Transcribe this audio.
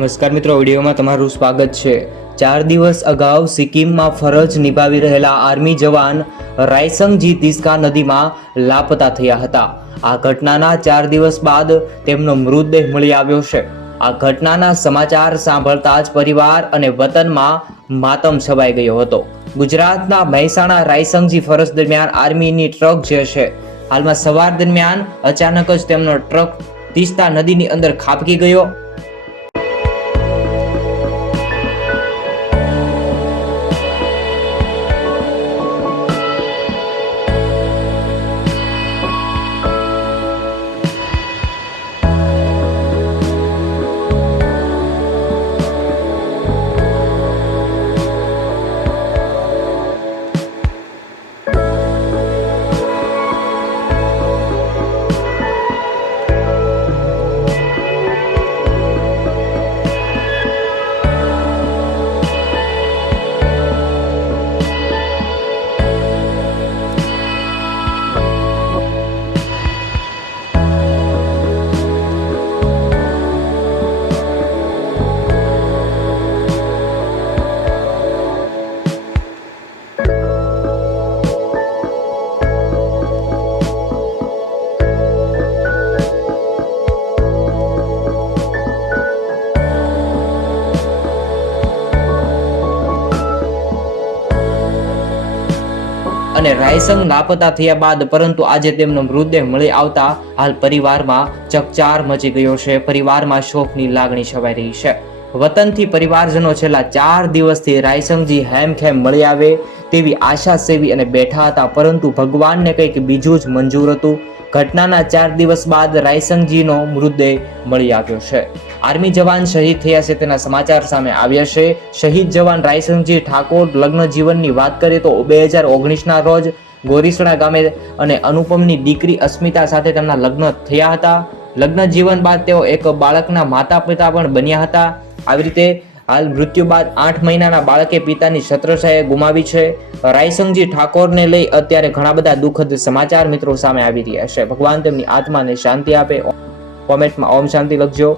નમસ્કાર મિત્રો, વિડીયોમાં તમારું સ્વાગત છે। 4 દિવસ અગાઉ સિક્કિમમાં ફરજ નિભાવી રહેલા આર્મી જવાન રાયસંગજી તિસ્કા નદીમાં લાપતા થયા હતા। આ ઘટનાના 4 દિવસ બાદ તેમનો મૃતદેહ મળી આવ્યો છે। આ ઘટનાના સમાચાર સાંભળતા જ પરિવાર અને વતનમાં માતમ છવાઈ ગયો હતો। ગુજરાતના મહેસાણા રાયસંગજી ફરજ દરમિયાન આર્મીની ટ્રક જે છે, હાલમાં સવાર દરમિયાન અચાનક જ તેમનો ટ્રક તિસ્તા નદીની અંદર ખાબકી ગયો। અને રાયસંગ લાપતા થયા બાદ પરંતુ આજે તેમનો મૃતદેહ મળી આવતા હાલ પરિવારમાં ચકચાર મચી ગયો છે। પરિવારમાં શોકની લાગણી છવાઈ રહી છે। વતનથી પરિવારજનો છેલ્લા 4 દિવસથી રાયસંગજી હેમખેમ મળી આવે તેવી આશા સેવી અને બેઠા હતા, પરંતુ ભગવાનને કંઈક બીજું જ મંજૂર હતું। ઘટનાના 4 દિવસ બાદ રાયસંગજીનો મૃતદેહ મળી આવ્યો છે। આર્મી જવાન શહીદ થયા છે તેના સમાચાર સામે આવ્યા છે। શહીદ જવાન રાયસંગજી ઠાકોર લગ્ન જીવનની વાત કરીએ તો 2019ના રોજ ગોરીસણા ગામે અને અનુપમની દીકરી અસ્મિતા સાથે તેમના લગ્ન થયા હતા। લગ્ન જીવન બાદ તેઓ એક બાળકના માતા પિતા પણ બન્યા હતા। આવી રીતે હાલ મૃત્યુ બાદ 8 મહિનાના બાળકે પિતાની છત્રછાયા ગુમાવી છે। રાયસંગજી ઠાકોરને લઈ અત્યારે ઘણા બધા દુઃખદ સમાચાર મિત્રો સામે આવી રહ્યા છે। ભગવાન તેમની આત્માને શાંતિ આપે। કોમેન્ટમાં ઓમ શાંતિ લખજો।